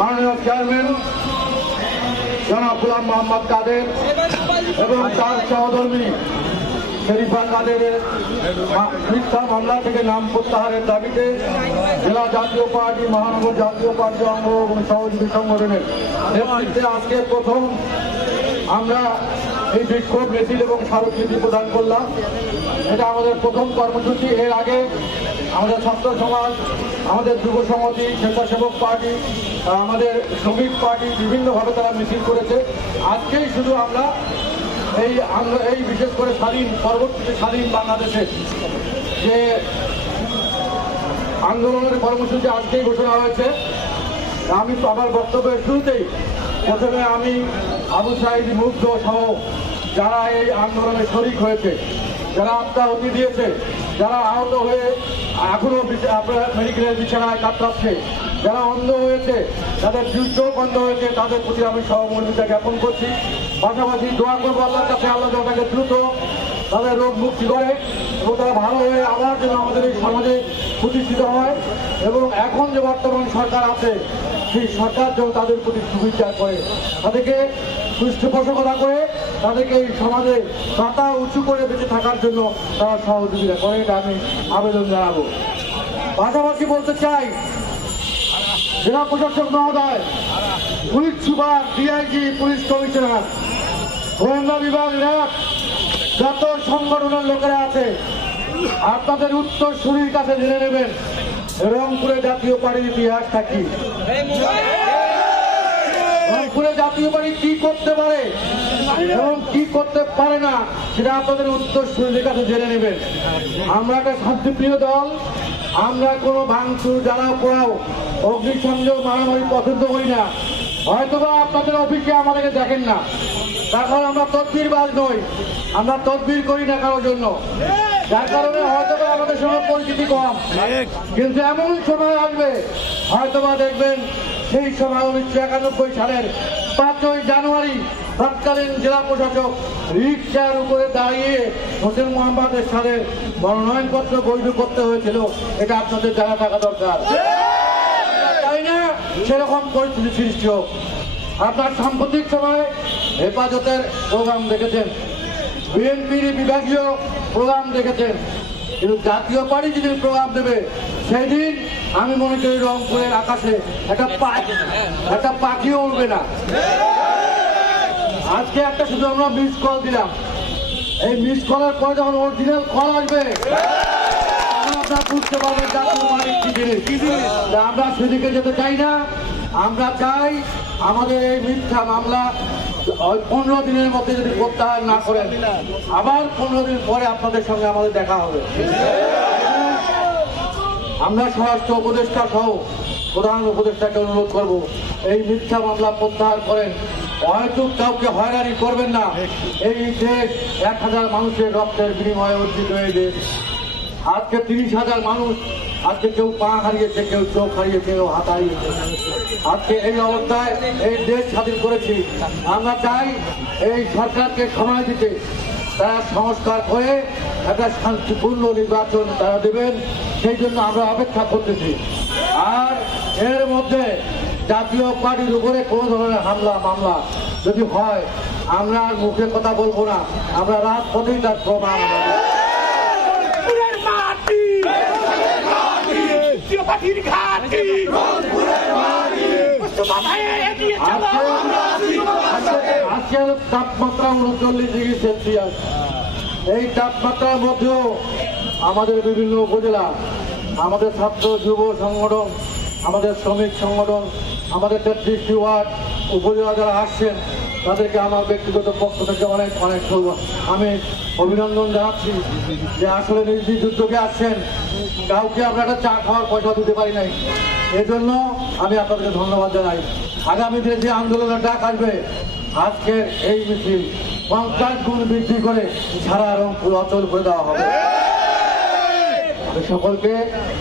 মাননীয় চেয়ারম্যান, জনাব গুলাম মোহাম্মদ কাদের এবং তার সহধর্মী শরীফা কাদেরের মিথ্যা মামলা থেকে নাম প্রত্যাহারের দাবিতে জেলা জাতীয় পার্টি, মহানগর জাতীয় পার্টি অঙ্গ এবং সহযোগী সংগঠনের নেতৃত্বে আজকে প্রথম আমরা এই বিক্ষোভ মিছিল এবং স্মারকলিপি প্রদান করলাম। এটা আমাদের প্রথম কর্মসূচি। এর আগে আমাদের ছাত্র সমাজ, আমাদের যুব সমিতি স্বেচ্ছাসেবক পার্টি আমাদের শ্রমিক পার্টি বিভিন্নভাবে তারা মিছিল করেছে। আজকেই শুধু আমরা এই আন্দো- এই বিশেষ করে স্বাধীন, পরবর্তীতে স্বাধীন বাংলাদেশে যে আন্দোলনের কর্মসূচি আজকেই ঘোষণা হয়েছে আমি আমার বক্তব্যের শুরুতেই প্রথমে আমি আবু সাইদ, মুগ্ধ সহ যারা এই আন্দোলনে শরিক হয়েছে, যারা আত্মাহুতি দিয়েছে, যারা আহত হয়ে এখনও বিছ- আপনার মেডিকেলের বিছানায় কাতরাচ্ছে যারা অন্ধ হয়েছে তাদের চোখ বন্ধ হয়েছে, তাদের প্রতি আমি সহমর্মিতা জ্ঞাপন করছি। পাশাপাশি দোয়া করব আল্লাহর কাছে, আল্লাহ তাকে দ্রুত তাদের রোগ মুক্তি করে এবং তারা ভালো হয়ে আবার যেন আমাদের এই সমাজে প্রতিষ্ঠিত হয় এবং এখন যে বর্তমান সরকার আছে, সেই সরকার যেন তাদের প্রতি সুবিচার করে। তাদেরকে পৃষ্ঠপোষকতা করে, তাদেরকে এই সমাজে পাতা উঁচু করে বেঁচে থাকার জন্য তারা সহযোগিতা করে। এটা আমি আবেদন জানাব। পাশাপাশি বলতে চাই জেলা প্রশাসক মহোদয়, police super, DIG, police commissioner, গোয়েন্দা বিভাগ র্যাব, যত সংগঠনের লোকেরা আছে, আপনাদের উত্তর শরীর কাছে জেনে নেবেন, রংপুরে জাতীয় পার্টির ইতিহাস থাকি রংপুরে জাতীয় পার্টি কি করতে পারে এবং কি করতে পারে না, সেটা আপনাদের উত্তর শরীরের কাছে জেনে নেবেন। আমরা একটা শান্তিপ্রিয় দল, আমরা কোনো ভাঙচুর, জ্বালাও পোড়াও অগ্নিসংযোগ মারামারি পছন্দ করি না। হয়তোবা আপনাদের অফিসে আমাদেরকে দেখেন না। তার কারণ আমরা তদবির বাজ নই। আমরা তদবির করি না কারোর জন্য। যার কারণে হয়তোবা আমাদের সঙ্গে পরিচিতি কম। কিন্তু এমন সময় আসবে, হয়তোবা দেখবেন সেই সময় উনিশশো একানব্বই সালের পাঁচই জানুয়ারি তৎকালীন জেলা প্রশাসক রিক্সার উপরে দাঁড়িয়ে হোসেন মোহাম্মদের সাথে মনোনয়নপত্র বৈধ করতে হয়েছিল। এটা আপনাদের জানা থাকা দরকার। সেরকম পরিস্থিতি সৃষ্টি হোক। আপনার সাম্প্রতিক সময়ে হেফাজতের প্রোগ্রাম দেখেছেন। বিএনপির বিভাগীয় প্রোগ্রাম দেখেছেন। কিন্তু জাতীয় পার্টি যেদিন প্রোগ্রাম দেবে সেই দিন আমি মনে করি রংপুরের আকাশে একটা পাখি একটা পাখিও উঠবে না। আজকে একটা শুধু আমরা মিস কল দিলাম। এই মিস কলের পরে যখন অরিজিনাল কল আসবে বুঝতে কি জিনিস? আমরা সেদিকে যেতে চাই না। আমরা চাই আমাদের এই মিথ্যা মামলা পনেরো দিনের মধ্যে যদি প্রত্যাহার না করেন, আবার পনেরো দিন পরে আপনাদের সঙ্গে আমাদের দেখা হবে। আমরা স্বরাষ্ট্র উপদেষ্টা সহ প্রধান উপদেষ্টাকে অনুরোধ করব, এই মিথ্যা মামলা প্রত্যাহার করেন। হয়তো কাউকে হয়রানি করবেন না। এই দেশ এক হাজার মানুষের রক্তের বিনিময়ে অর্জিত এই দেশ। আজকে তিরিশ হাজার মানুষ, আজকে কেউ পা হারিয়েছে, কেউ চোখ হারিয়েছে, কেউ হাত হারিয়েছে। আজকে এই অবস্থায় এই দেশ স্বাধীন করেছি। আমরা চাই এই সরকারকে সময় দিতে তারা সংস্কার হয়ে একটা শান্তিপূর্ণ নির্বাচন তারা দেবেন। সেই জন্য আমরা অপেক্ষা করতেছি। আর এর মধ্যে জাতীয় পার্টির উপরে কোনো ধরনের হামলা, মামলা যদি হয়, আমরা আর মুখে কথা বলব না। আমরা রাজপথেই তার প্রমাণ দেবো। রংপুরের মাটি জাতীয় ঘাটি আজকের তাপমাত্রা উনচল্লিশ ডিগ্রি সেলসিয়াস এই তাপমাত্রার মধ্যেও আমাদের বিভিন্ন উপজেলা আমাদের ছাত্র যুব সংগঠন, আমাদের শ্রমিক সংগঠন, আমাদের তেত্রিশটি ওয়ার্ড উপজেলা যারা আসছেন তাদেরকে আমার ব্যক্তিগত পক্ষ থেকে অনেক অনেক ধন্যবাদ। আমি অভিনন্দন জানাচ্ছি। যে আসলে নির্দিষ্ট উদ্যোগে আসছেন, কাউকে আমরা একটা চা খাওয়ার পয়সা দিতে পারি নাই। এজন্য আমি আপনাদেরকে ধন্যবাদ জানাই। আগামী দিনে যে আন্দোলনের ডাক আসবে, আজকের এই মিছিল পঞ্চাশ গুণ বৃদ্ধি করে সারা রংপুর অচল করে দেওয়া হবে। সকলকে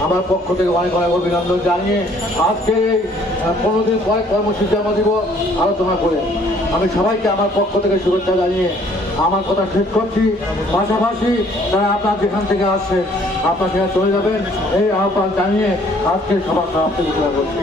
আমার পক্ষ থেকে অনেক অনেক অভিনন্দন জানিয়ে আজকে এই পনেরো দিন পরে কর্মসূচি আমরা দিব আলোচনা করে। আমি সবাইকে আমার পক্ষ থেকে শুভেচ্ছা জানিয়ে আমার কথা ঠিক করছি। পাশাপাশি তারা আপনার যেখান থেকে আসছেন আপনার সেখানে চলে যাবেন। এই আহ্বান জানিয়ে আজকে সবার সমাপ্তি ঘোষণা করছি।